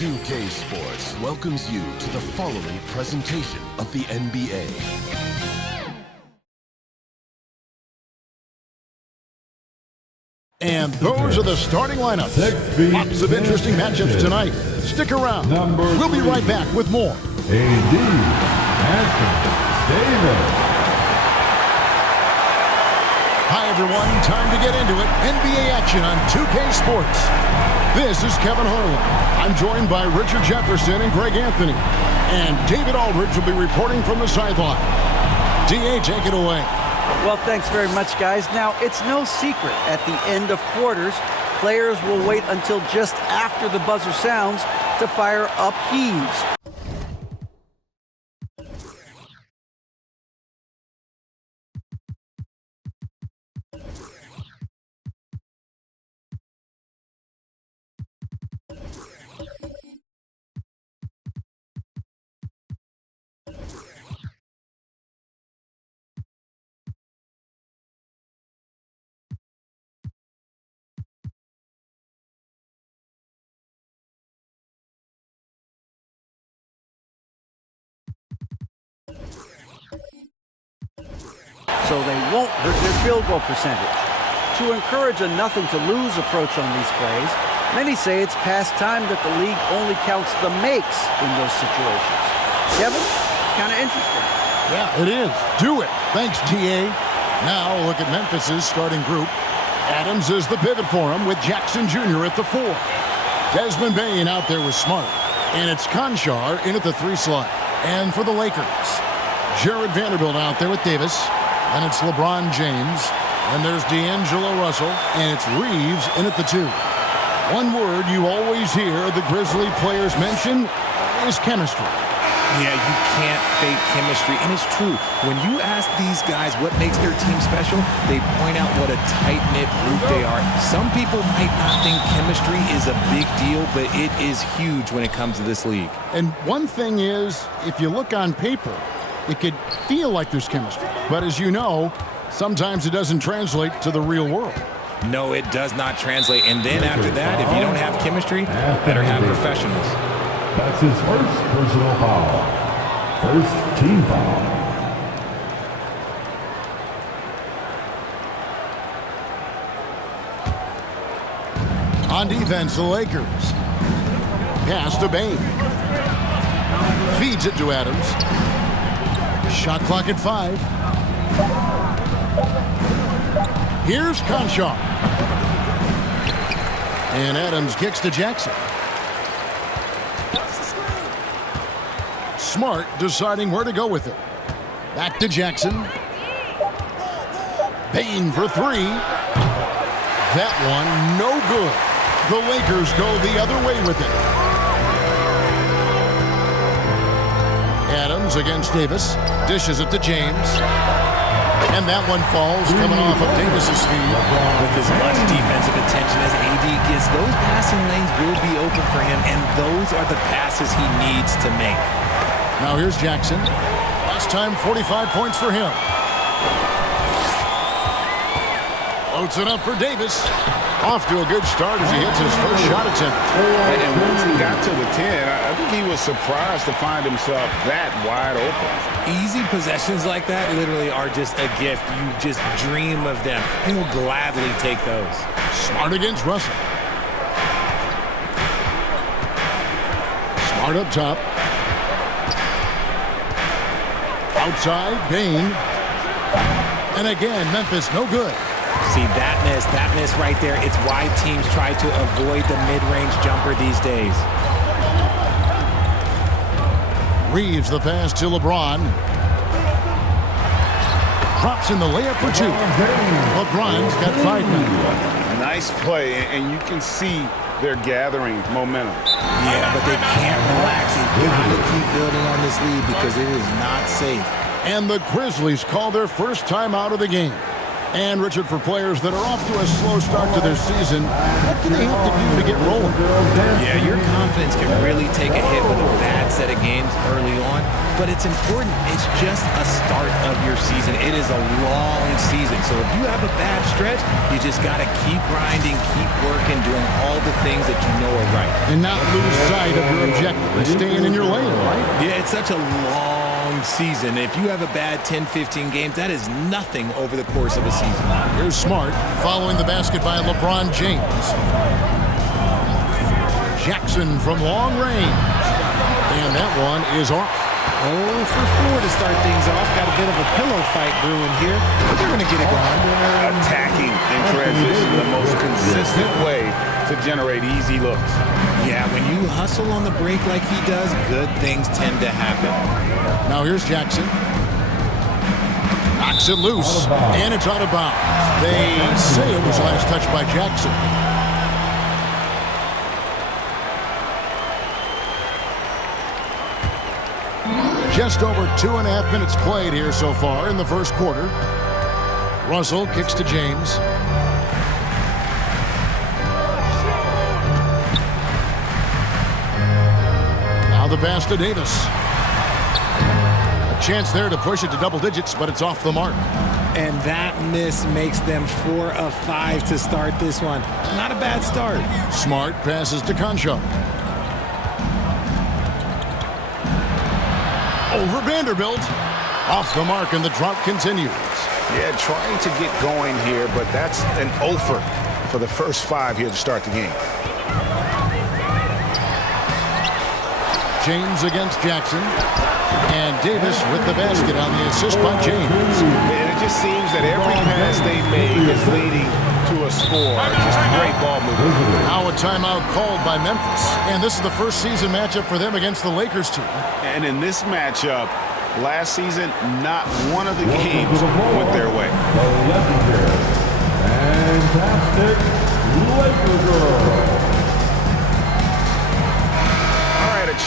2K Sports welcomes you to the following presentation of the NBA. And those are the starting lineups. Lots of interesting matchups tonight. Stick around. We'll be right back with more. AD Anthony Davis. Hi, everyone. Time to get into it. NBA action on 2K Sports. This is Kevin Harlan. I'm joined by Richard Jefferson and Greg Anthony. And David Aldridge will be reporting from the sideline. DA, take it away. Well, thanks very much, guys. Now, it's no secret at the end of quarters, players will wait until just after the buzzer sounds to fire up heaves. So they won't hurt their field goal percentage. To encourage a nothing-to-lose approach on these plays, many say it's past time that the league only counts the makes in those situations. Kevin, kind of interesting. Yeah, it is. Do it. Thanks, DA. Now look at Memphis's starting group. Adams is the pivot for him with Jackson Jr. at the 4. Desmond Bane out there with Smart. And it's Conchar in at the 3 slot. And for the Lakers, Jared Vanderbilt out there with Davis. And it's LeBron James. And there's D'Angelo Russell. And it's Reeves in at the 2. One word you always hear the Grizzly players mention is chemistry. Yeah, you can't fake chemistry. And it's true. When you ask these guys what makes their team special, they point out what a tight-knit group they are. Some people might not think chemistry is a big deal, but it is huge when it comes to this league. And one thing is, if you look on paper, it could feel like there's chemistry. But as you know, sometimes it doesn't translate to the real world. No, it does not translate. And then after that, if you don't have chemistry, you better have professionals. That's his first personal foul. First team foul. On defense, the Lakers. Pass to Bane. Feeds it to Adams. Shot clock at 5. Here's Conchar. And Adams kicks to Jackson. Smart deciding where to go with it. Back to Jackson. Bane for 3. That one, no good. The Lakers go the other way with it. Adams against Davis. Dishes it to James. And that one falls, coming off of Davis's feet. With as much defensive attention as AD gets, those passing lanes will be open for him, and those are the passes he needs to make. Now here's Jackson. Last time, 45 points for him. Loads it up for Davis. Off to a good start as he hits his first shot attempt. And once he got to the 10, I think he was surprised to find himself that wide open. Easy possessions like that literally are just a gift. You just dream of them. He will gladly take those. Smart against Russell. Smart up top. Outside, Bane. And again, Memphis, no good. See, that miss right there, it's why teams try to avoid the mid-range jumper these days. Reeves the pass to LeBron. Drops in the layup for 2. LeBron's got 5 now. Nice play, and you can see they're gathering momentum. Yeah, but they can't relax. They've got to keep building on this lead because it is not safe. And the Grizzlies call their first time out of the game. And, Richard, for players that are off to a slow start to their season, what do they have to do to get rolling? Yeah, your confidence can really take a hit with a bad set of games early on, but it's important. It's just a start of your season. It is a long season, so if you have a bad stretch, you just got to keep grinding, keep working, doing all the things that you know are right. And not lose sight of your objective and staying in your lane, right? Yeah, it's such a long season. If you have a bad 10, 15 games, that is nothing over the course of a season. Here's Smart following the basket by LeBron James. Jackson from long range. And that one is off. 0 for 4 to start things off. Got a bit of a pillow fight brewing here, but they're going to get it going. Attacking in transition, the most consistent way to generate easy looks. Yeah, when you hustle on the break like he does, good things tend to happen. Now here's Jackson. Knocks it loose, and it's out of bounds. They say it was last touched by Jackson. Just over 2.5 minutes played here so far in the first quarter. Russell kicks to James. Now the pass to Davis. A chance there to push it to double digits, but it's off the mark. And that miss makes them 4 of 5 to start this one. Not a bad start. Smart passes to Concho. Over Vanderbilt. Off the mark, and the drought continues. Yeah, trying to get going here, but that's an offer for the first 5 here to start the game. James against Jackson. And Davis with the basket on the assist by James. And it just seems that every pass they make is leading to a score. Just great ball movement. Now a timeout called by Memphis. And this is the first season matchup for them against the Lakers team. And in this matchup, last season, not one of the games went their way. Fantastic Lakers girl.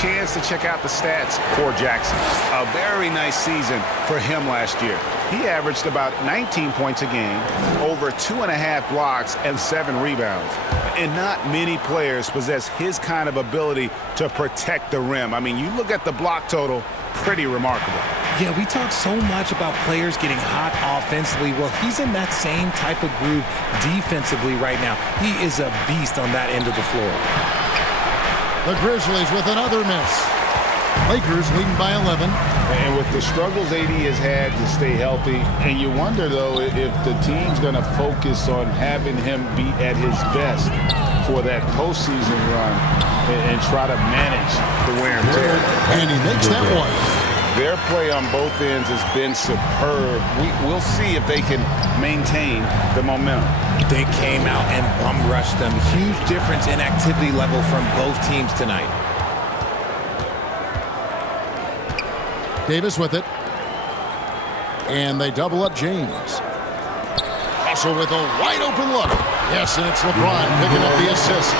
Chance to check out the stats for Jackson. A very nice season for him last year. He averaged about 19 points a game, over 2.5 blocks, and 7 rebounds. And not many players possess his kind of ability to protect the rim. I mean, you look at the block total, pretty remarkable. Yeah, we talk so much about players getting hot offensively. Well, he's in that same type of groove defensively right now. He is a beast on that end of the floor. The Grizzlies with another miss. Lakers leading by 11. And with the struggles AD has had to stay healthy, and you wonder, though, if the team's going to focus on having him be at his best for that postseason run and try to manage the wear and tear. And he makes that one. Their play on both ends has been superb. We'll see if they can maintain the momentum. They came out and bum rushed them. Huge difference in activity level from both teams tonight. Davis with it. And they double up James. Also with a wide open look. Yes, and it's LeBron picking up the assist.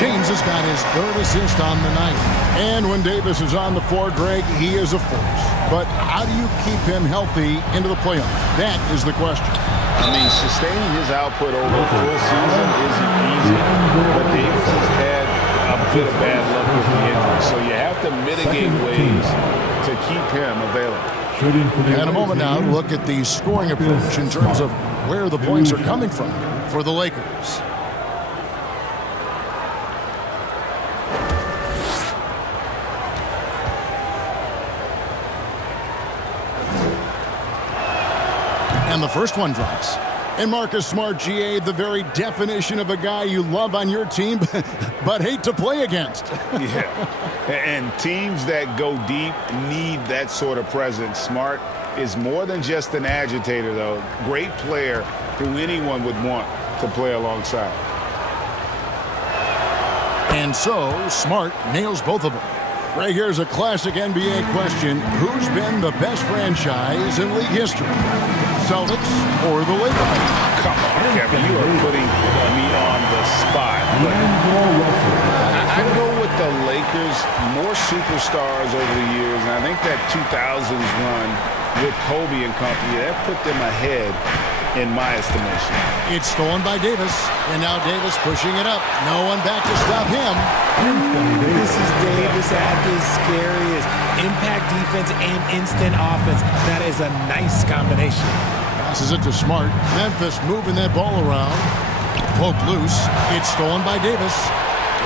James has got his 3rd assist on the night. And when Davis is on the floor, Greg, he is a force. But how do you keep him healthy into the playoffs? That is the question. I mean, sustaining his output over a full season isn't easy, but Davis has had a bit of bad luck with the injury, so you have to mitigate ways to keep him available. In a moment now, look at the scoring approach in terms of where the points are coming from for the Lakers. And the first one drops. And Marcus Smart, GA, the very definition of a guy you love on your team, but hate to play against. Yeah, and teams that go deep need that sort of presence. Smart is more than just an agitator, though. Great player who anyone would want to play alongside. And so, Smart nails both of them. Right here's a classic NBA question. Who's been the best franchise in league history? Celtics or the Lakers? Come on, Kevin, you are putting me on the spot. I go with the Lakers, more superstars over the years, and I think that 2000s run with Kobe and company, that put them ahead in my estimation. It's stolen by Davis, and now Davis pushing it up. No one back to stop him. This is Davis at his scariest. Impact defense and instant offense. That is a nice combination. Passes it to Smart. Memphis moving that ball around. Poked loose. It's stolen by Davis.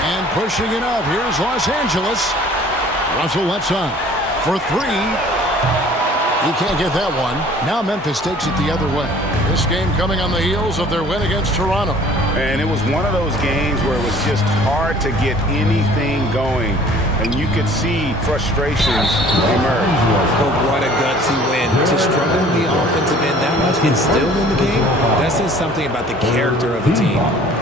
And pushing it up. Here's Los Angeles. Russell left side for three. He can't get that one. Now Memphis takes it the other way. This game coming on the heels of their win against Toronto. And it was one of those games where it was just hard to get anything going. And you could see frustrations emerge. But what a gutsy win. To struggle in the offensive end that much and still in the game, that says something about the character of the team.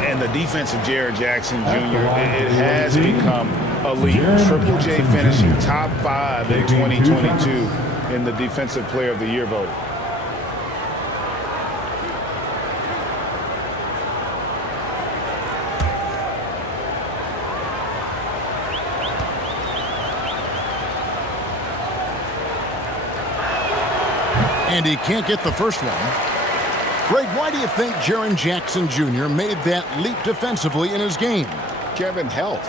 And the defense of Jaren Jackson Jr., it has become elite. Triple J finishing top 5 in 2022 in the Defensive Player of the Year voting. And he can't get the first one. Greg, why do you think Jaren Jackson Jr. made that leap defensively in his game? Kevin, health.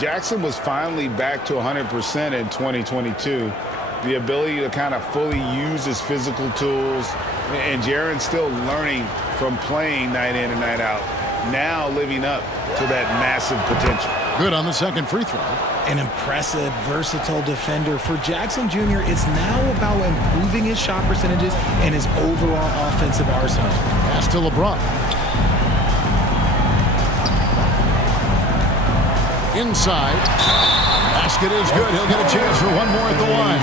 Jackson was finally back to 100% in 2022. The ability to kind of fully use his physical tools. And Jaren's still learning from playing night in and night out. Now living up to that massive potential. Good on the second free throw. An impressive, versatile defender. For Jackson Jr., it's now about improving his shot percentages and his overall offensive arsenal. Pass to LeBron. Inside. Basket is good. He'll get a chance for one more at the line.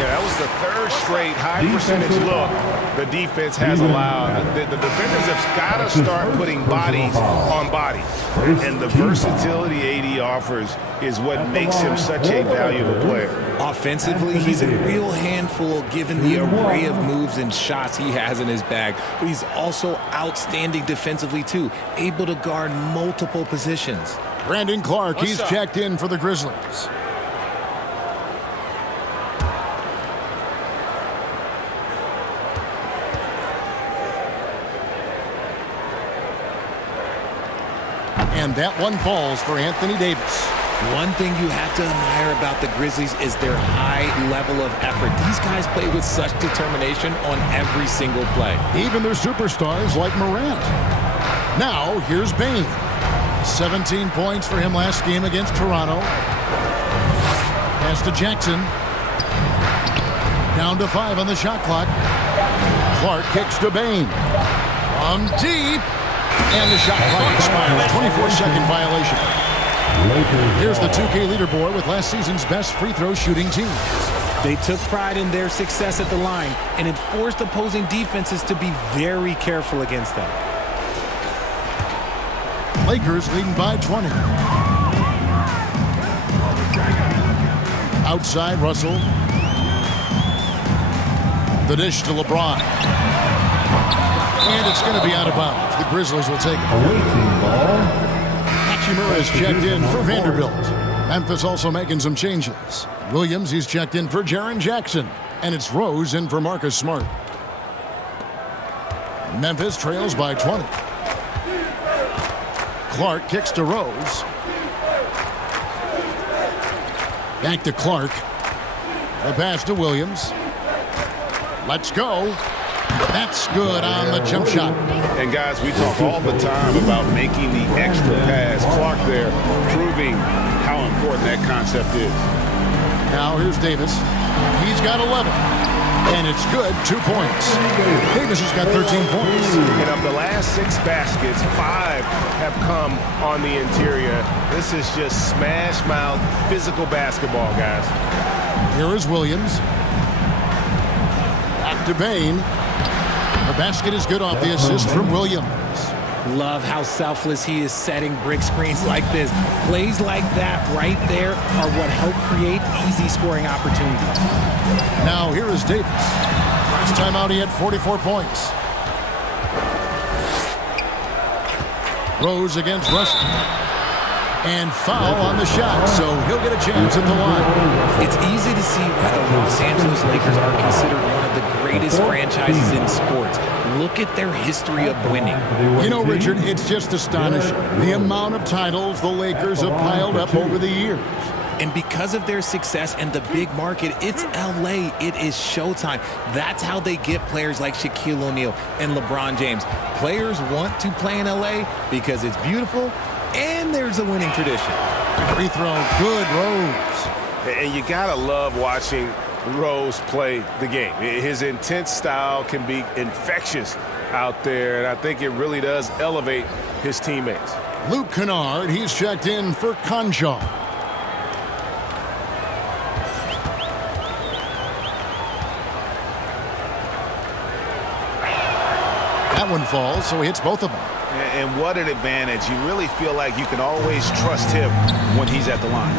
Yeah, that was the third straight high percentage look the defense has allowed. The defenders have got to start putting bodies on bodies. And the versatility AD offers is what makes him such a valuable player. Offensively, he's a real handful given the array of moves and shots he has in his bag. But he's also outstanding defensively, too, able to guard multiple positions. Brandon Clark, he's checked in for the Grizzlies. And that one falls for Anthony Davis. One thing you have to admire about the Grizzlies is their high level of effort. These guys play with such determination on every single play. Even their superstars like Morant. Now, here's Bane. 17 points for him last game against Toronto. Pass to Jackson. Down to 5 on the shot clock. Clark kicks to Bane. From deep. And the shot clock expires. 24-second violation. Here's the 2K leaderboard with last season's best free throw shooting team. They took pride in their success at the line, and it forced opposing defenses to be very careful against them. Lakers leading by 20. Outside, Russell. The dish to LeBron. And it's going to be out of bounds. The Grizzlies will take it. Hachimura is checked in for Vanderbilt. Memphis also making some changes. Williams, he's checked in for Jaren Jackson. And it's Rose in for Marcus Smart. Memphis trails by 20. Clark kicks to Rose. Back to Clark. The pass to Williams. Let's go. That's good on the jump shot. And guys, we talk all the time about making the extra pass. Clark there proving how important that concept is. Now here's Davis. He's got 11. And it's good, 2 points. Davis has got 13 points. And of the last 6 baskets, 5 have come on the interior. This is just smash mouth physical basketball, guys. Here is Williams. Back to Bane. The basket is good off the assist from Williams. Love how selfless he is setting brick screens like this. Plays like that right there are what help create easy scoring opportunities. Now here is Davis. Last time out he had 44 points. Rose against Russell. And foul on the shot, so he'll get a chance at the line. It's easy to see why the Los Angeles Lakers are considered one of the greatest franchises in sports. Look at their history of winning. You know, Richard, it's just astonishing the amount of titles the Lakers have piled up over the years. And because of their success and the big market, it's LA. It is showtime. That's how they get players like Shaquille O'Neal and LeBron James. Players want to play in LA because it's beautiful and there's a winning tradition. Free throw, good, Rose. And you gotta love watching Rose play the game. His intense style can be infectious out there, and I think it really does elevate his teammates. Luke Kennard, he's checked in for Conjo. That one falls, so he hits both of them. And what an advantage. You really feel like you can always trust him when he's at the line.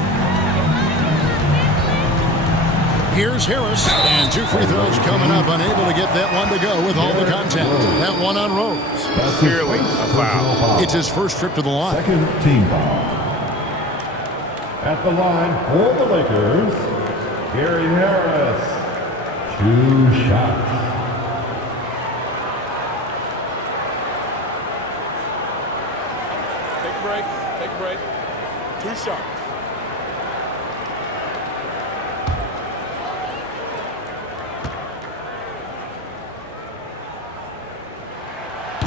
Here's Harris, and 2 free throws coming up, unable to get that one to go with all the contact. That one on Rose. That's Clearly his a first foul. personal foul. It's his first trip to the line. Second team foul. At the line for the Lakers, Gary Harris. 2 shots. Take a break. Take a break. 2 shots.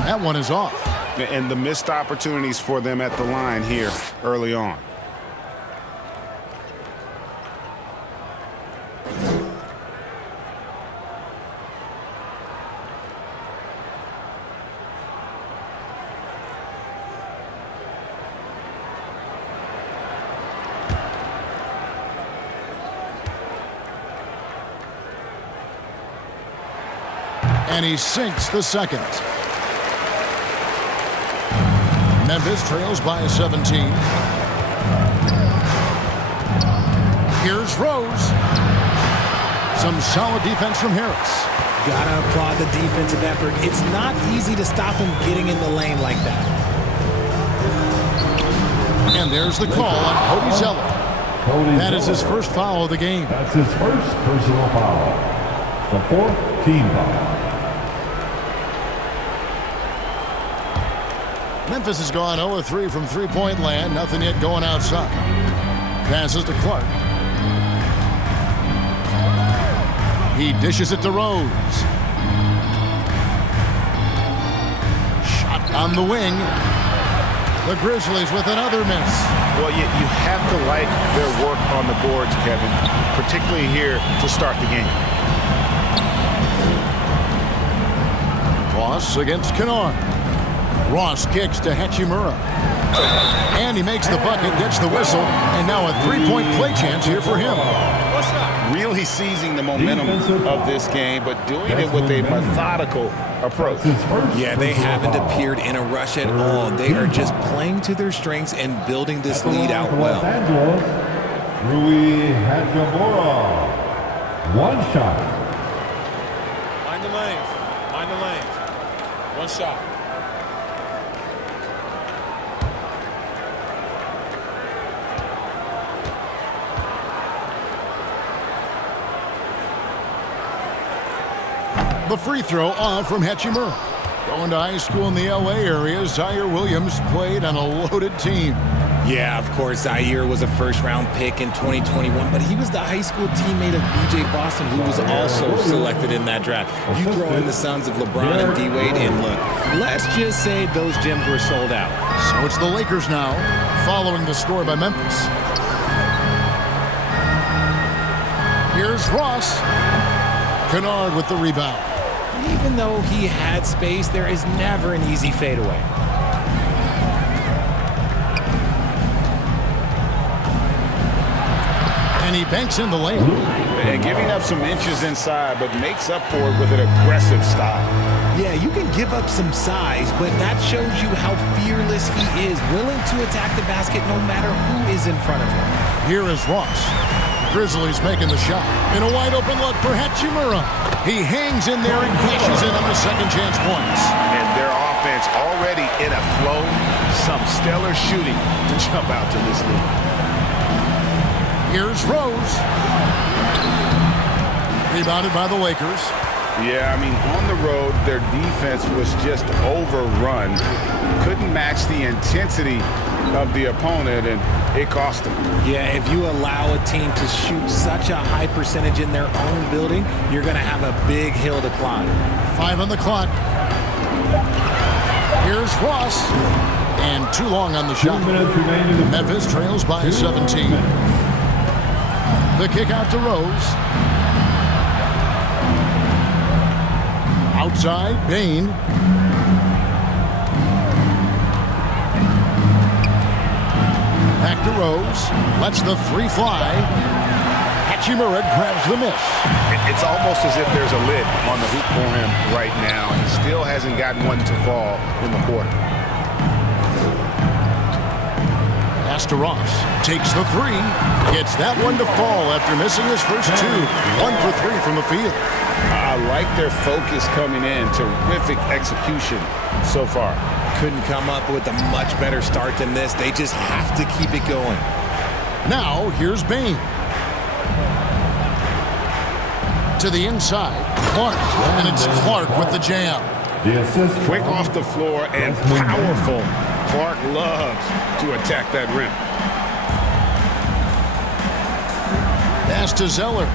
That one is off. And the missed opportunities for them at the line here early on. And he sinks the second. Memphis trails by 17. Here's Rose. Some solid defense from Harris. Gotta applaud the defensive effort. It's not easy to stop him getting in the lane like that. And there's the call on Cody Zeller. That is his first foul of the game. That's his first personal foul. The 4th team foul. Memphis has gone 0-3 from three-point land. Nothing yet going outside. Passes to Clark. He dishes it to Rose. Shot on the wing. The Grizzlies with another miss. Well, you have to like their work on the boards, Kevin, particularly here to start the game. Ross against Kennard. Ross kicks to Hachimura. And he makes the bucket, gets the whistle, and now a 3-point play chance here for him. Really seizing the momentum of this game, but doing it with a methodical approach. Yeah, they haven't appeared in a rush at all. They are just playing to their strengths and building this lead out well. Los Angeles, Rui Hachimura. 1 shot. Mind the lanes. Mind the lanes. 1 shot. The free throw off from Hachimura. Going to high school in the LA area, Zaire Williams played on a loaded team. Yeah, of course, Zaire was a first-round pick in 2021, but he was the high school teammate of B.J. Boston, who was also selected in that draft. You throw in the sons of LeBron and D-Wade, and look, let's just say those gyms were sold out. So it's the Lakers now, following the score by Memphis. Here's Ross. Kennard with the rebound. Even though he had space, there is never an easy fadeaway. And he banks in the lane. And giving up some inches inside, but makes up for it with an aggressive style. Yeah, you can give up some size, but that shows you how fearless he is, willing to attack the basket no matter who is in front of him. Here is Ross. Grizzlies making the shot. In a wide-open look for Hachimura. He hangs in there and cashes in on the second chance points. And their offense already in a flow. Some stellar shooting to jump out to this lead. Here's Rose. Rebounded by the Lakers. Yeah, I mean, on the road, their defense was just overrun. Couldn't match the intensity of the opponent, and it cost them. Yeah, if you allow a team to shoot such a high percentage in their own building, you're going to have a big hill to climb. 5 on the clock. Here's Ross. And too long on the shot. 2 minutes remaining. Memphis trails by 17. The kick out to Rose. Outside, Bain. Back to Rose. Lets the three fly. Hachimura grabs the miss. It's almost as if there's a lid on the hoop for him right now. He still hasn't gotten one to fall in the quarter. Pass to Ross. Takes the three. Gets that one to fall after missing his first two. 1 for 3 from the field. I like their focus coming in. Terrific execution so far. Couldn't come up with a much better start than this. They just have to keep it going. Now, here's Bain. To the inside. Clark. And it's Clark with the jam. The assist. Quick off the floor and powerful. Clark loves to attack that rim. Pass to Zeller.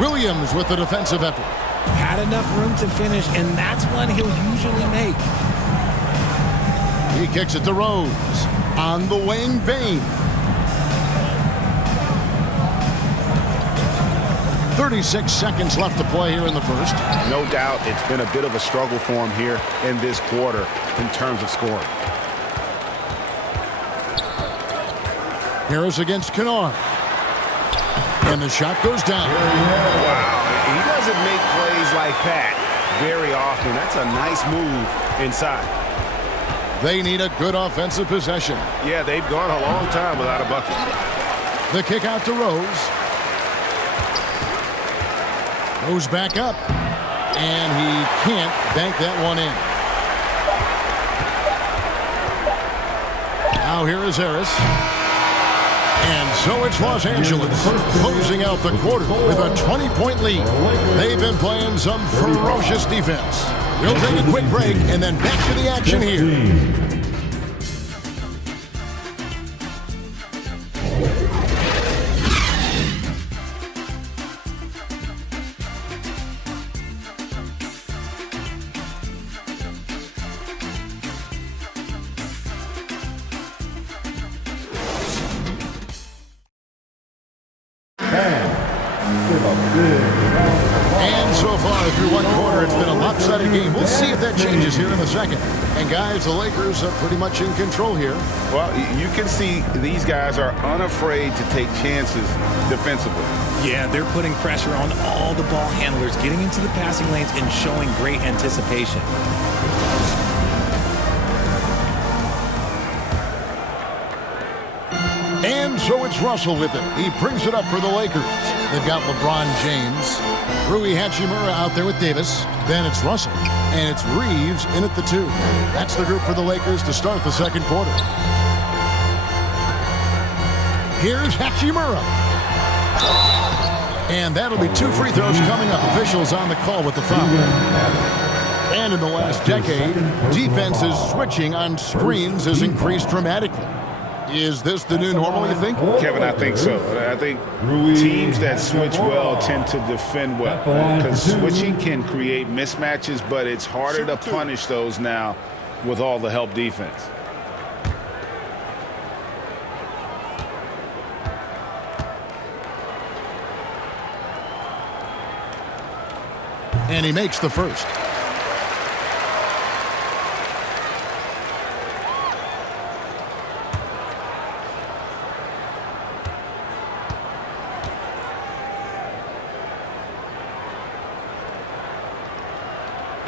Williams with the defensive effort. Had enough room to finish, and that's one he'll usually make. He kicks it to Rose. On the wing, Bain. 36 seconds left to play here in the first. No doubt it's been a bit of a struggle for him here in this quarter in terms of scoring. Harris against Kennard. And the shot goes down. Wow, he doesn't make plays like that very often. That's a nice move inside. They need a good offensive possession. Yeah, they've gone a long time without a bucket. The kick out to Rose. Goes back up. And he can't bank that one in. Now here is Harris. And so it's Los Angeles closing out the quarter with a 20-point lead. They've been playing some ferocious defense. We'll take a quick break and then back to the action here. And so far through one quarter, it's been a lopsided game. We'll see if that changes here in the second. And guys, the Lakers are pretty much in control here. Well, you can see these guys are unafraid to take chances defensively. Yeah, they're putting pressure on all the ball handlers, getting into the passing lanes and showing great anticipation. And so it's Russell with it. He brings it up for the Lakers. They've got LeBron James, Rui Hachimura out there with Davis. Then it's Russell. And it's Reeves in at the 2. That's the group for the Lakers to start the second quarter. Here's Hachimura. And that'll be 2 free throws coming up. Officials on the call with the foul. And in the last decade, defenses switching on screens has increased dramatically. Is this the new normal, you think? Kevin, I think so. I think teams that switch well tend to defend well. Because switching can create mismatches, but it's harder to punish those now with all the help defense. And he makes the first.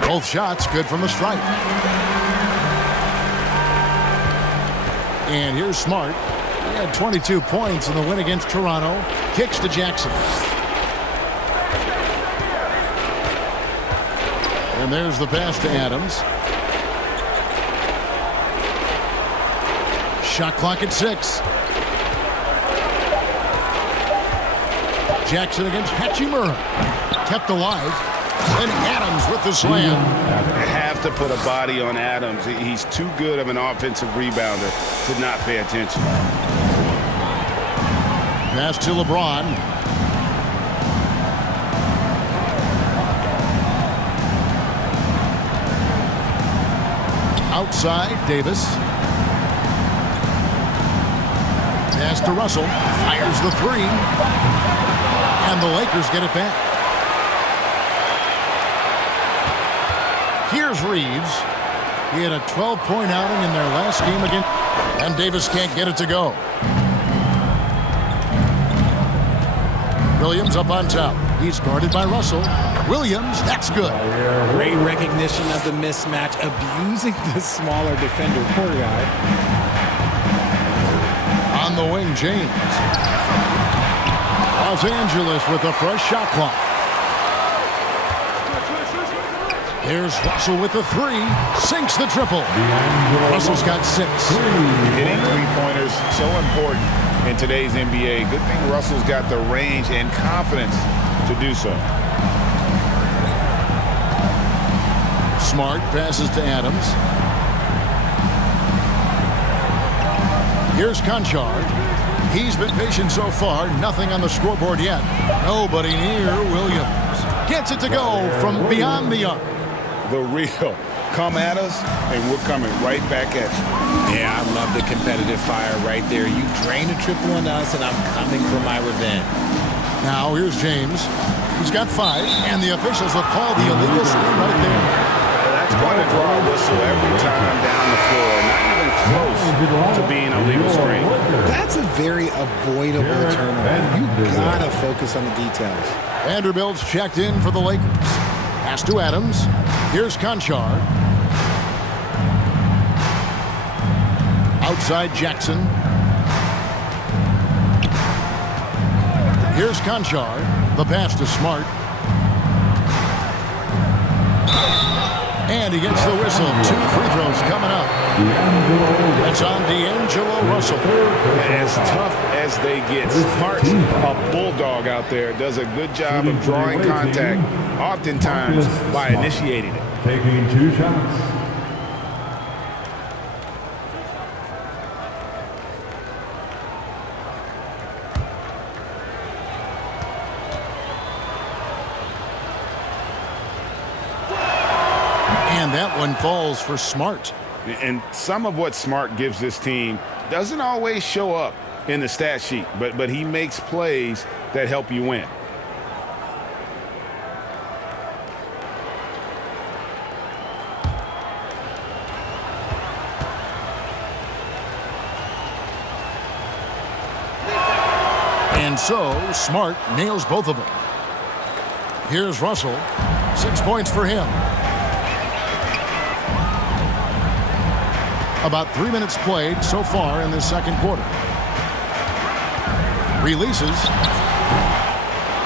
Both shots good from the stripe. And here's Smart. He had 22 points in the win against Toronto. Kicks to Jackson. And there's the pass to Adams. Shot clock at 6. Jackson against Hachimura. Kept alive. And Adams with the slam. Have have to put a body on Adams. He's too good of an offensive rebounder to not pay attention. Pass to LeBron. Outside, Davis. Pass to Russell. Fires the three. And the Lakers get it back. Here's Reeves. He had a 12-point outing in their last game again. And Davis can't get it to go. Williams up on top. He's guarded by Russell. Williams, that's good. Great recognition of the mismatch, abusing the smaller defender. Poor guy. On the wing, James. Los Angeles with a fresh shot clock. Here's Russell with the three. Sinks the triple. Russell's got 6. Hitting three-pointers, so important in today's NBA. Good thing Russell's got the range and confidence to do so. Smart passes to Adams. Here's Conchard. He's been patient so far. Nothing on the scoreboard yet. Nobody near Williams. Gets it to go from beyond the arc. The real. Come at us, and we're coming right back at you. Yeah, I love the competitive fire right there. You drain a triple on us, and I'm coming for my revenge. Now here's James. He's got 5, and the officials will call the illegal screen right there. That's going to draw a whistle every time down the floor. Not even close to being a legal screen. That's a very avoidable turnover. You gotta focus on the details. Vanderbilt's checked in for the Lakers. Pass to Adams. Here's Conchard. Outside Jackson. Here's Conchard. The pass to Smart. And he gets the whistle. 2 free throws coming up. That's on D'Angelo Russell. As tough as they get, Smart's a bulldog out there. Does a good job of drawing contact, oftentimes by initiating it. Taking 2 shots. And that one falls for Smart. And some of what Smart gives this team doesn't always show up in the stat sheet, but he makes plays that help you win. And so Smart nails both of them. Here's Russell. 6 points for him. About 3 minutes played so far in the second quarter. Releases.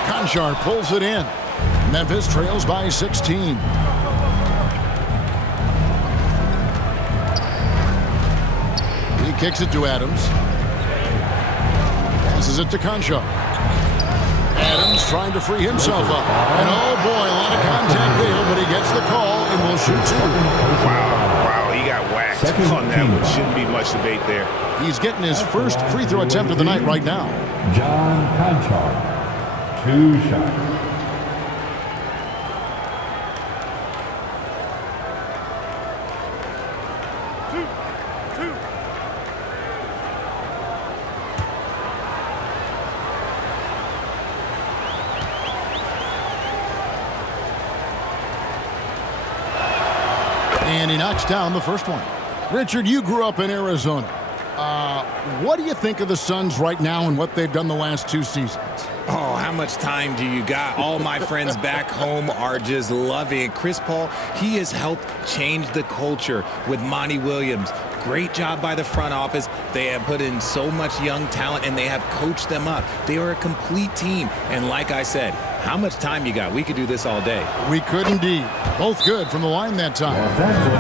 Conchard pulls it in. Memphis trails by 16. He kicks it to Adams. Passes it to Conchard. Adams trying to free himself up. And oh boy, a lot of contact there, but he gets the call and will shoot 2. Wow, he got whacked on that one. Shouldn't be much debate there. He's getting his first free throw attempt of the night right now. John Conchard, 2 shots. And he knocks down the first one. Richard, you grew up in Arizona. What do you think of the Suns right now and what they've done the last 2 seasons? Oh, how much time do you got? All my friends back home are just loving it. Chris Paul, he has helped change the culture with Monty Williams. Great job by the front office. They have put in so much young talent, and they have coached them up. They are a complete team. And like I said, how much time you got? We could do this all day. We could indeed. Both good from the line that time.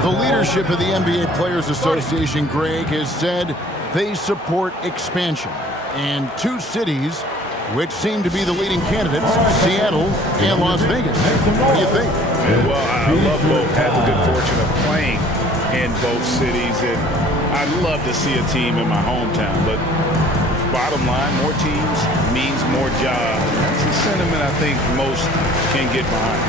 The leadership of the NBA Players Association, Greg, has said they support expansion. And 2 cities which seem to be the leading candidates, Seattle and Las Vegas. What do you think? Well, I love both. Had the good fortune of playing in both cities, and I'd love to see a team in my hometown. But bottom line, more teams means more jobs. That's the sentiment I think most can get behind.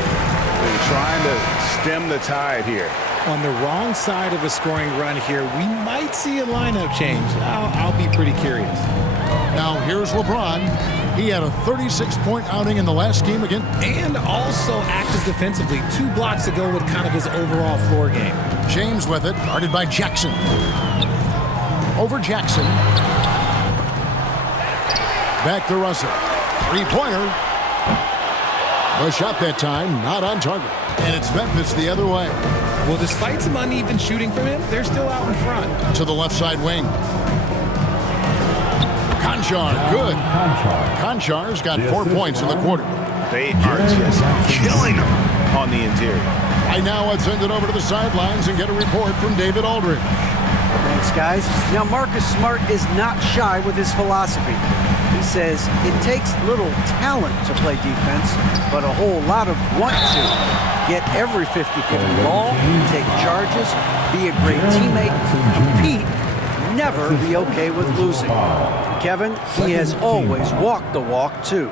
They're trying to stem the tide here. On the wrong side of a scoring run here, we might see a lineup change. I'll be pretty curious. Now here's LeBron. He had a 36-point outing in the last game again. And also active defensively. 2 blocks ago with kind of his overall floor game. James with it, guarded by Jackson. Over Jackson. Back to Russell. 3-pointer. The shot that time, not on target. And it's Memphis the other way. Well, despite some uneven shooting from him, they're still out in front. To the left side wing. Conchar, good. Conchar's got 4 points in the quarter. They are just killing them on the interior. Right now, let's send it over to the sidelines and get a report from David Aldridge. Thanks, guys. Now, Marcus Smart is not shy with his philosophy. He says it takes little talent to play defense, but a whole lot of want to. Get every 50-50 ball, take charges, be a great teammate, compete, never be okay with losing. Kevin, he has always walked the walk, too.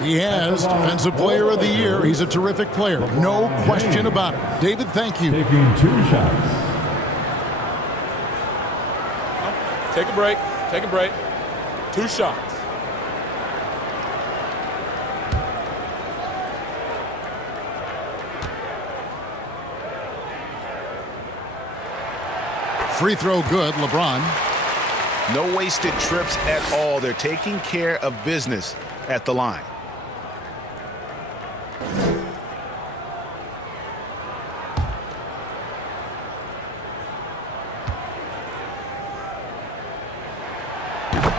He has. Defensive Player of the Year. He's a terrific player. No question about it. David, thank you. Taking 2 shots. Take a break. Take a break. 2 shots. Free throw good, LeBron. No wasted trips at all. They're taking care of business at the line.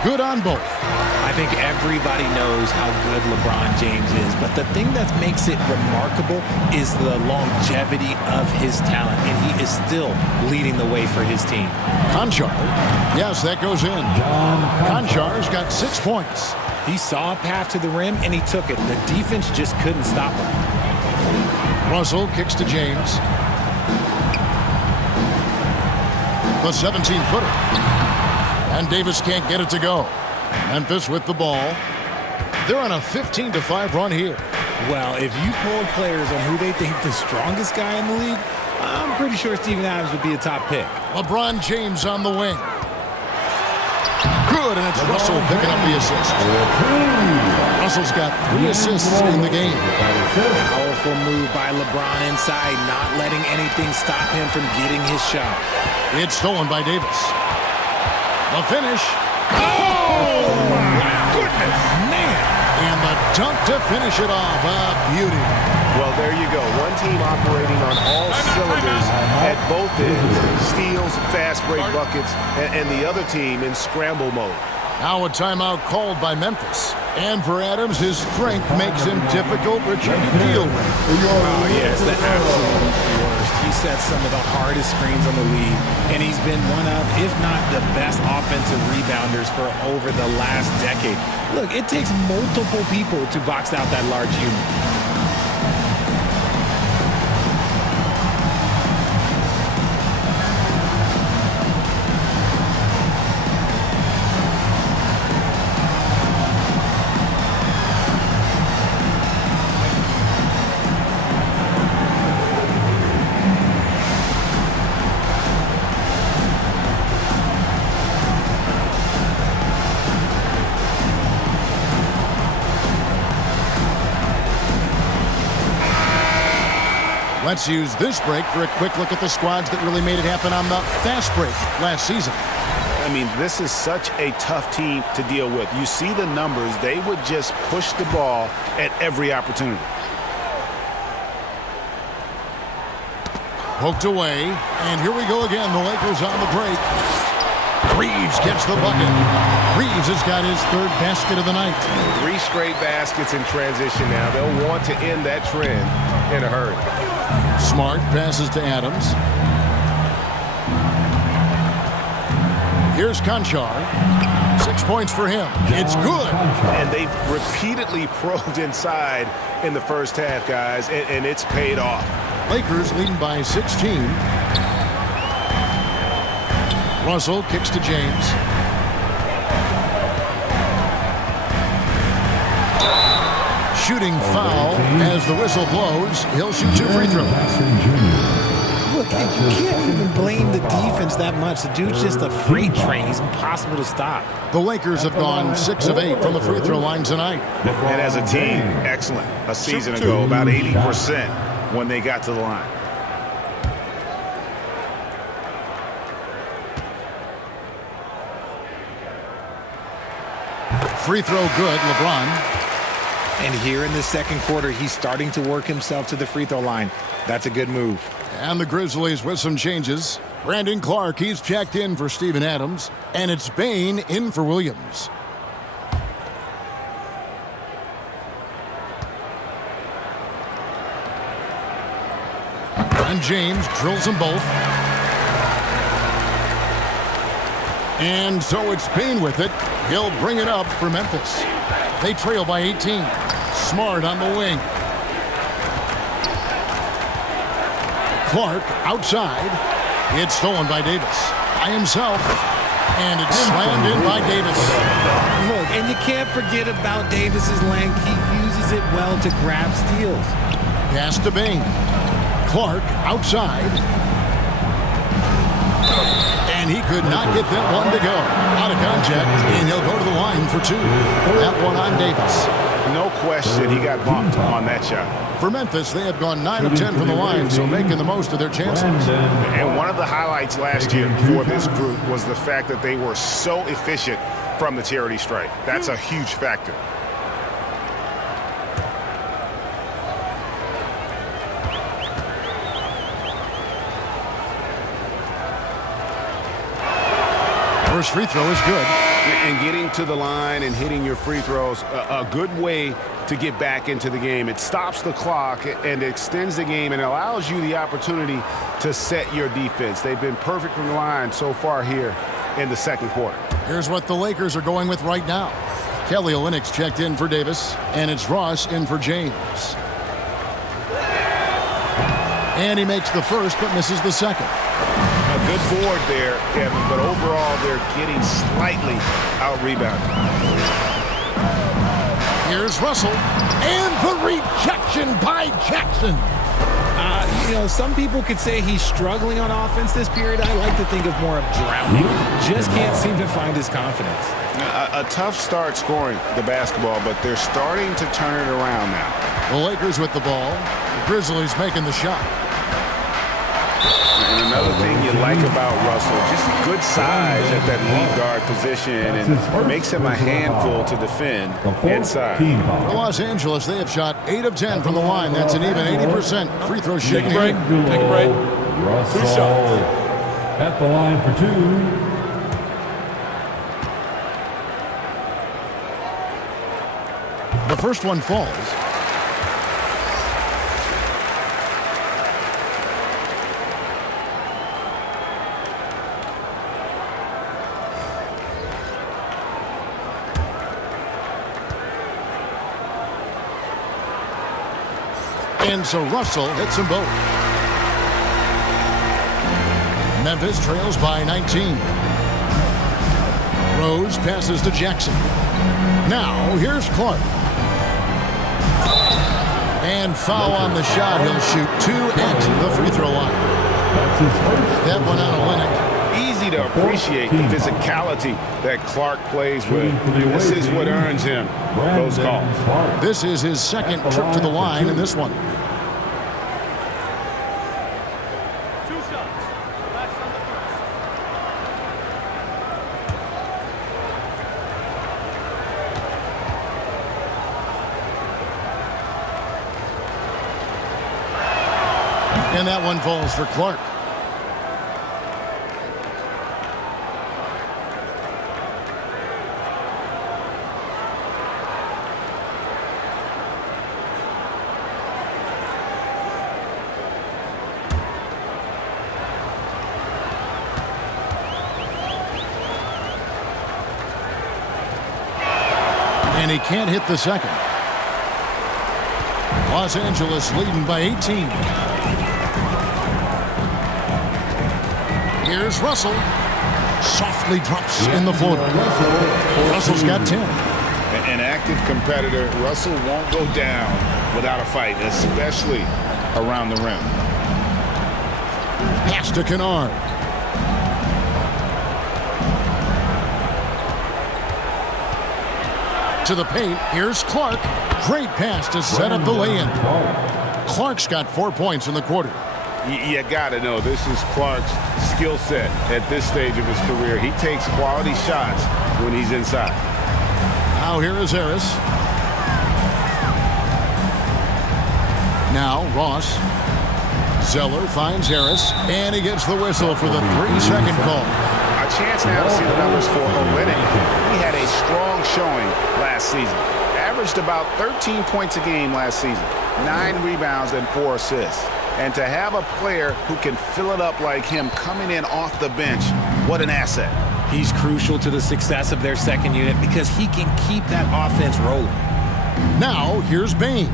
Good on both. I think everybody knows how good LeBron James is, but the thing that makes it remarkable is the longevity of his talent, and he is still leading the way for his team. Conchar. Yes, that goes in. Conchar's got 6 points. He saw a path to the rim, and he took it. The defense just couldn't stop him. Russell kicks to James. The 17-footer. And Davis can't get it to go. Memphis with the ball. They're on a 15-5 run here. Well, if you polled players on who they think the strongest guy in the league, I'm pretty sure Steven Adams would be a top pick. LeBron James on the wing. Good, and it's Russell picking up the assist. Russell's got 3 assists in the game. Powerful move by LeBron inside, not letting anything stop him from getting his shot. It's stolen by Davis. The finish. Oh, my goodness. Man. And the dunk to finish it off. A beauty. Well, there you go. One team operating on all cylinders at both ends. Steals, fast break buckets, and the other team in scramble mode. Now a timeout called by Memphis. And for Adams, his strength makes him difficult to deal with. Oh, yes, the absolute worst. He sets some of the hardest screens on the league, and he's been one of, if not the best offensive rebounders for over the last decade. Look, it takes multiple people to box out that large unit. Let's use this break for a quick look at the squads that really made it happen on the fast break last season. I mean, this is such a tough team to deal with. You see the numbers. They would just push the ball at every opportunity. Poked away, and here we go again. The Lakers on the break. Reeves gets the bucket. Reeves has got his 3rd basket of the night. 3 straight baskets in transition now. They'll want to end that trend in a hurry. Smart passes to Adams. Here's Conchar. 6 points for him. It's good. And they've repeatedly probed inside in the first half, guys, and it's paid off. Lakers leading by 16. Russell kicks to James. Shooting foul as the whistle blows. He'll shoot 2 free throws. Look, you can't even blame the defense that much. The dude's just a freight train. He's impossible to stop. The Lakers have gone 6 of 8 from the free throw line tonight. And as a team, excellent. A season ago, about 80% when they got to the line. Free throw good, LeBron. And here in the second quarter, he's starting to work himself to the free throw line. That's a good move. And the Grizzlies with some changes. Brandon Clark, he's checked in for Steven Adams. And it's Bain in for Williams. And James drills them both. And so it's Bain with it. He'll bring it up for Memphis. They trail by 18. Smart on the wing. Clark outside. It's stolen by Davis. By himself. And it's slammed in by Davis. Look, and you can't forget about Davis's length. He uses it well to grab steals. Pass to Bain. Clark outside. And he could not get that one to go. Out of contact, and he'll go to the line for 2. That one on Davis. No question he got bumped on that shot. For Memphis, they have gone 9 of 10 from the line, so making the most of their chances. And one of the highlights last year for this group was the fact that they were so efficient from the charity stripe. That's a huge factor. First free throw is good. And getting to the line and hitting your free throws, a good way to get back into the game. It stops the clock and extends the game and allows you the opportunity to set your defense. They've been perfect from the line so far here in the second quarter. Here's what the Lakers are going with right now. Kelly Olynyk's checked in for Davis, and it's Ross in for James. And he makes the first but misses the second. A good board there, Kevin, but overall they're getting slightly out-rebounded. Here's Russell, and the rejection by Jackson. You know, some people could say he's struggling on offense this period. I like to think of more of drowning. Just can't seem to find his confidence. A tough start scoring the basketball, but they're starting to turn it around now. The Lakers with the ball. The Grizzlies making the shot. And another thing you like about Russell, just good size at that lead guard position, and makes him a handful to defend inside. For Los Angeles, they have shot 8 of 10 from the line. That's an even 80% free throw shooting. Take a break. Take a break. Russell 2 shots. at the line for 2. The first one falls. And so Russell hits them both. Memphis trails by 19. Rose passes to Jackson. Now here's Clark. And foul on the shot. He'll shoot 2 at the free throw line. That's his first. That one out of Olynuk. Easy to appreciate the physicality that Clark plays with. This is what earns him those calls. This is his second trip to the line in this one. 2 shots. Last on the And that one falls for Clark. And he can't hit the second. Los Angeles leading by 18. Here's Russell. Softly drops in the floater. Russell's got 10. An active competitor, Russell won't go down without a fight, especially around the rim. Pass to Kennard. To the paint. Here's Clark. Great pass to set up the lay-in. Clark's got 4 points in the quarter. You got to know, this is Clark's skill set at this stage of his career. He takes quality shots when he's inside. Now here is Harris. Now Ross. Zeller finds Harris, and he gets the whistle for the 3-second call. A chance now to see the numbers for Olynyk. He had a strong showing last season. Averaged about 13 points a game last season. 9 rebounds and 4 assists. And to have a player who can fill it up like him coming in off the bench, what an asset. He's crucial to the success of their second unit because he can keep that offense rolling. Now here's Bain.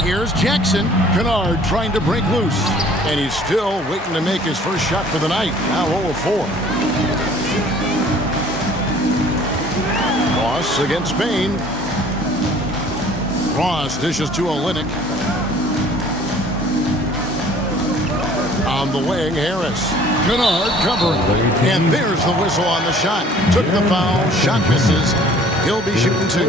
Here's Jackson. Kennard trying to break loose. And he's still waiting to make his first shot for the night. Now 0 of 4. Ross against Bain. Ross dishes to Olynyk. On the wing, Harris. Kennard covering. And there's the whistle on the shot. Took the foul. Shot misses. He'll be shooting 2.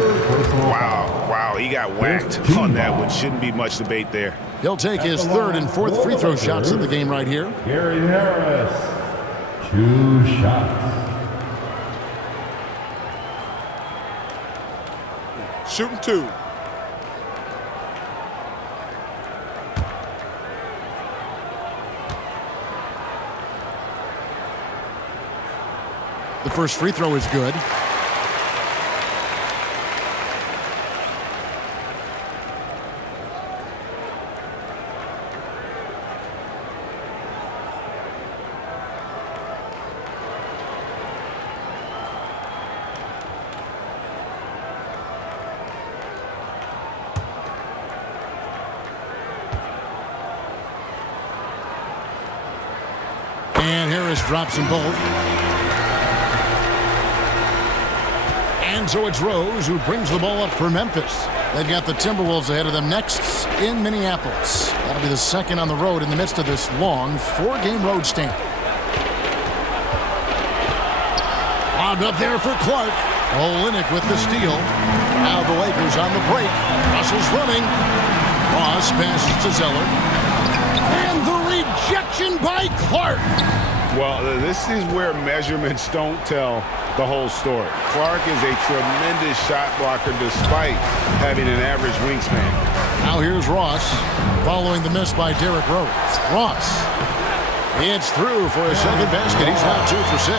Wow, he got whacked on that one. Shouldn't be much debate there. He'll take his 3rd and 4th free throw shots of the game right here. Gary Harris, 2 shots. Shooting 2. The first free throw is good. And Harris drops them both. And so it's Rose who brings the ball up for Memphis. They've got the Timberwolves ahead of them next in Minneapolis. That'll be the second on the road in the midst of this long 4-game road stand. Lobbed up there for Clark. Olynyk with the steal. Now the Lakers on the break. Russell's running. Ross passes to Zeller. And the rejection by Clark. Well, this is where measurements don't tell the whole story. Clark is a tremendous shot blocker despite having an average wingspan. Now here's Ross following the miss by Derrick Rose. Ross. It's through for a second basket. He's now 2 for 6.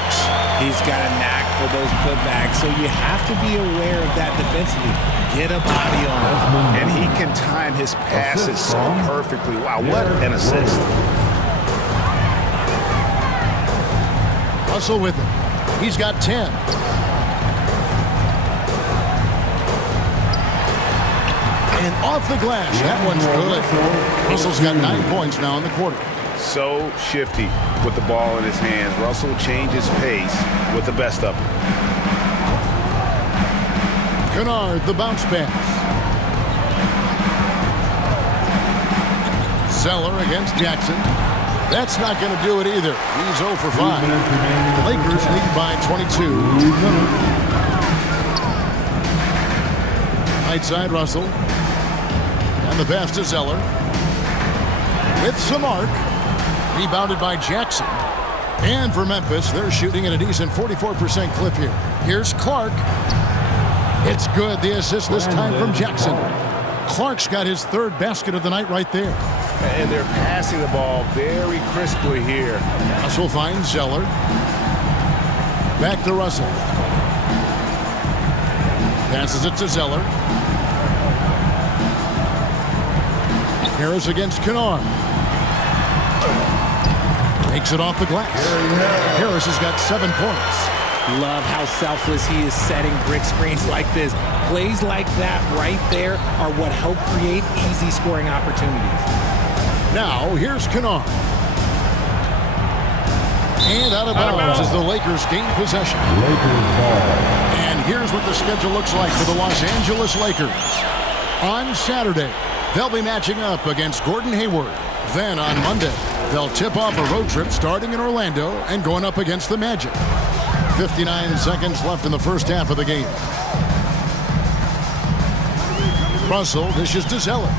He's got a knack for those putbacks, so you have to be aware of that defensively. Get a body on him. And he can time his passes so perfectly. Wow, what an assist. Russell with him. He's got 10. And off the glass. That one's good. Russell's got 9 points now in the quarter. So shifty with the ball in his hands. Russell changes pace with the best of them. Kennard, the bounce pass. Zeller against Jackson. That's not going to do it either. He's 0 for 5. The Lakers lead by 22. Right side, Russell. And the pass to Zeller. With some arc. Rebounded by Jackson. And for Memphis, they're shooting at a decent 44% clip here. Here's Clark. It's good. The assist this time from Jackson. Clark's got his 3rd basket of the night right there. And they're passing the ball very crisply here. Russell finds Zeller. Back to Russell. Passes it to Zeller. Harris against Kennard. Takes it off the glass. Harris has got 7 points. Love how selfless he is setting brick screens like this. Plays like that right there are what help create easy scoring opportunities. Now, here's Kennard. And out of bounds as the Lakers gain possession. Lakers ball. And here's what the schedule looks like for the Los Angeles Lakers. On Saturday, they'll be matching up against Gordon Hayward. Then on Monday, they'll tip off a road trip starting in Orlando and going up against the Magic. 59 seconds left in the first half of the game. Russell dishes to Zeller.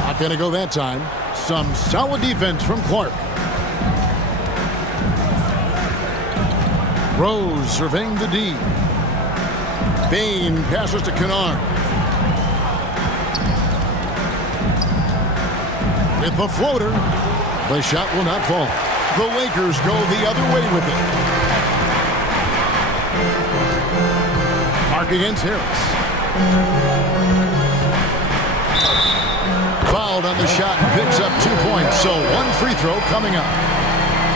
Not going to go that time. Some solid defense from Clark. Rose surveying the D. Bain passes to Kennard. With the floater, the shot will not fall. The Lakers go the other way with it. Mark against Harris. Fouled on the shot and picks up 2 points, so one free throw coming up.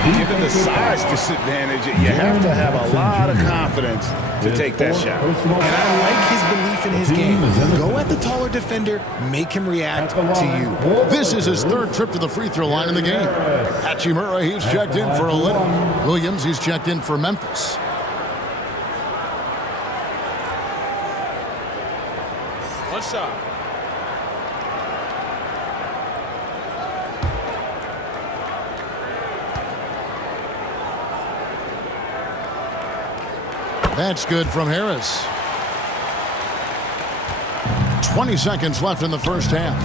Given the size disadvantage, you have to have a lot of confidence to take that shot. And I like his belief in his game. Go at the taller defender, make him react to you. This is his third trip to the free throw line in the game. Hachimura, he's checked in for a little. Williams, he's checked in for Memphis. One side. That's good from Harris. 20 seconds left in the first half.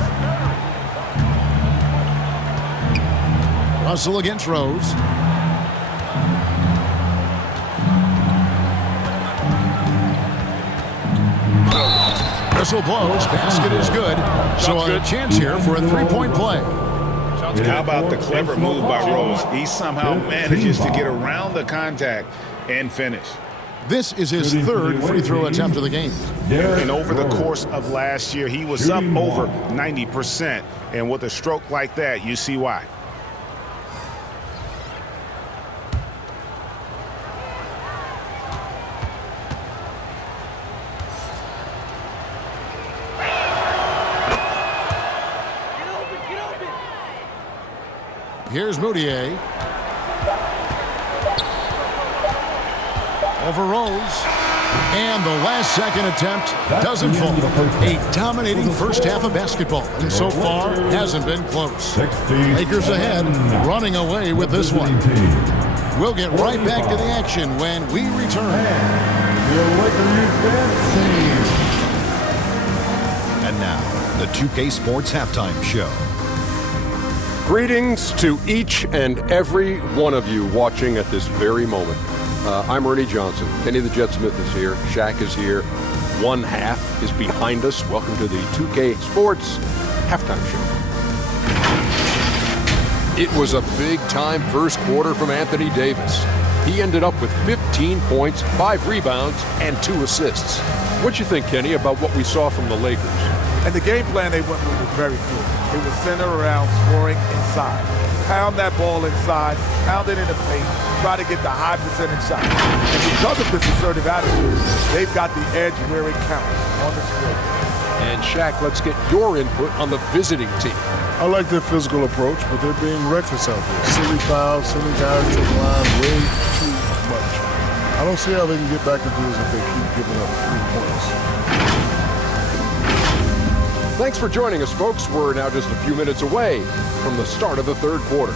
Russell against Rose. Whistle blows. Basket is good. So a chance here for a three-point play. How about the clever move by Rose? He somehow manages to get around the contact and finish. This is his third free throw attempt of the game. And over the course of last year, he was up over 90%. And with a stroke like that, you see why. Here's Moutier. Over Rose. And the last second attempt doesn't fall. A dominating first half of basketball. And so far, hasn't been close. Lakers ahead, running away with this one. We'll get right back to the action when we return. And now, the 2K Sports Halftime Show. Greetings to each and every one of you watching at this very moment. I'm Ernie Johnson. Kenny the Jet Smith is here. Shaq is here. One half is behind us. Welcome to the 2K Sports Halftime Show. It was a big-time first quarter from Anthony Davis. He ended up with 15 points, 5 rebounds, and 2 assists. What you think, Kenny, about what we saw from the Lakers? And the game plan they went with was very good. It was centered around scoring inside. Pound that ball inside, pound it in the paint, try to get the high percentage shot. And because of this assertive attitude, they've got the edge where it counts on the score. And Shaq, let's get your input on the visiting team. I like their physical approach, but they're being reckless out there. Silly fouls, silly guys to the line way too much. I don't see how they can get back into this if they keep giving up 3 points. Thanks for joining us, folks. We're now just a few minutes away from the start of the third quarter.